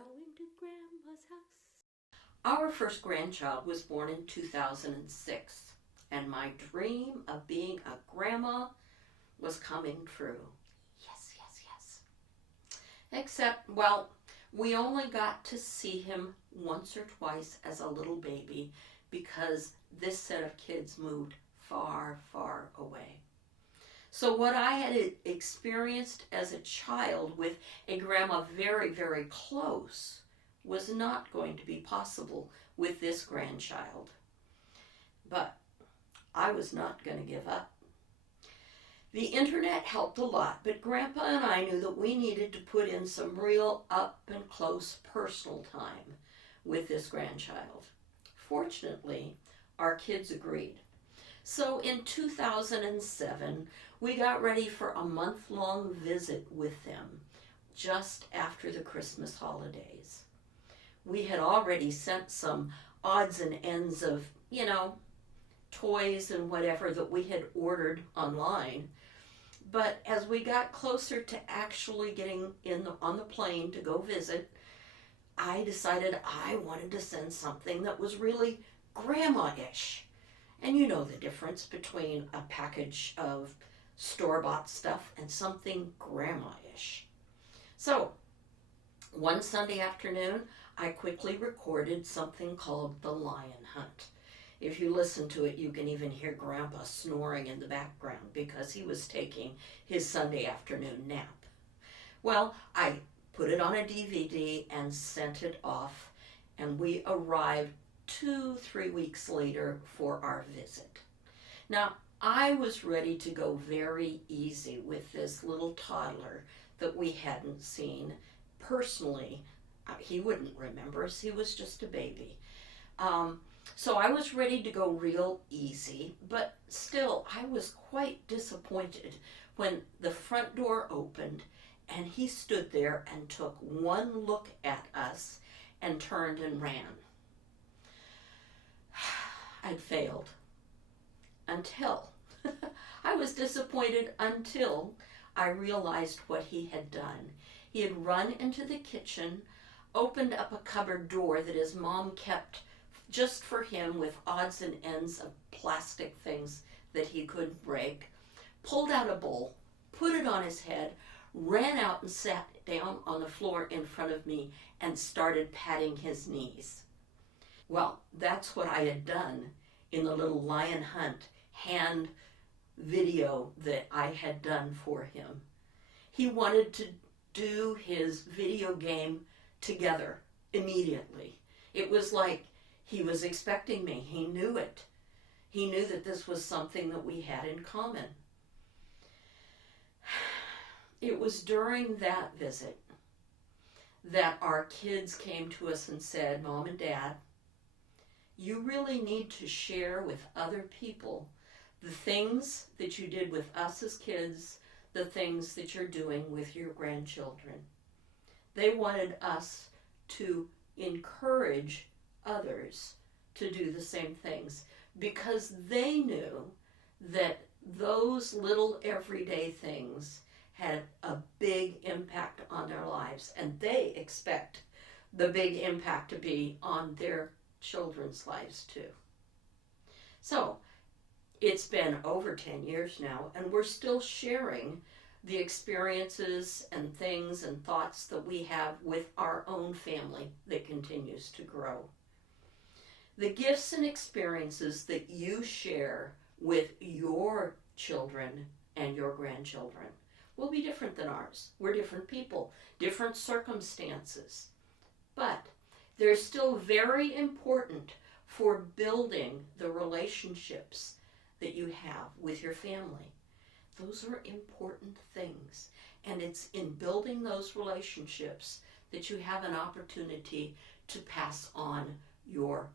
Going to Grandma's house. Our first grandchild was born in 2006, and my dream of being a grandma was coming true. Yes, yes, yes. Except, well, we only got to see him once or twice as a little baby because this set of kids moved far, far away. So what I had experienced as a child with a grandma very, very close was not going to be possible with this grandchild. But I was not going to give up. The internet helped a lot, but Grandpa and I knew that we needed to put in some real up and close personal time with this grandchild. Fortunately, our kids agreed. So in 2007, we got ready for a month-long visit with them just after the Christmas holidays. We had already sent some odds and ends of, toys and whatever that we had ordered online. But as we got closer to actually getting on the plane to go visit, I decided I wanted to send something that was really grandma-ish. And you know the difference between a package of store-bought stuff and something grandma-ish. So, one Sunday afternoon, I quickly recorded something called The Lion Hunt. If you listen to it, you can even hear Grandpa snoring in the background because he was taking his Sunday afternoon nap. Well, I put it on a DVD and sent it off, and we arrived 2-3 weeks later for our visit. Now, I was ready to go very easy with this little toddler that we hadn't seen personally. He wouldn't remember us, he was just a baby. So I was ready to go real easy, but still I was quite disappointed when the front door opened and he stood there and took one look at us and turned and ran. I'd failed. Until I was disappointed until I realized what he had done. He had run into the kitchen, opened up a cupboard door that his mom kept just for him with odds and ends of plastic things that he couldn't break, pulled out a bowl, put it on his head, ran out and sat down on the floor in front of me and started patting his knees. Well, that's what I had done in the little Lion Hunt hand video that I had done for him. He wanted to do his video game together immediately. It was like he was expecting me. He knew it. He knew that this was something that we had in common. It was during that visit that our kids came to us and said, Mom and Dad, you really need to share with other people the things that you did with us as kids, the things that you're doing with your grandchildren. They wanted us to encourage others to do the same things because they knew that those little everyday things had a big impact on their lives, and they expect the big impact to be on their children's lives too. So it's been over 10 years now, and we're still sharing the experiences and things and thoughts that we have with our own family that continues to grow. The gifts and experiences that you share with your children and your grandchildren will be different than ours. We're different people, different circumstances. But they're still very important for building the relationships that you have with your family. Those are important things. And it's in building those relationships that you have an opportunity to pass on your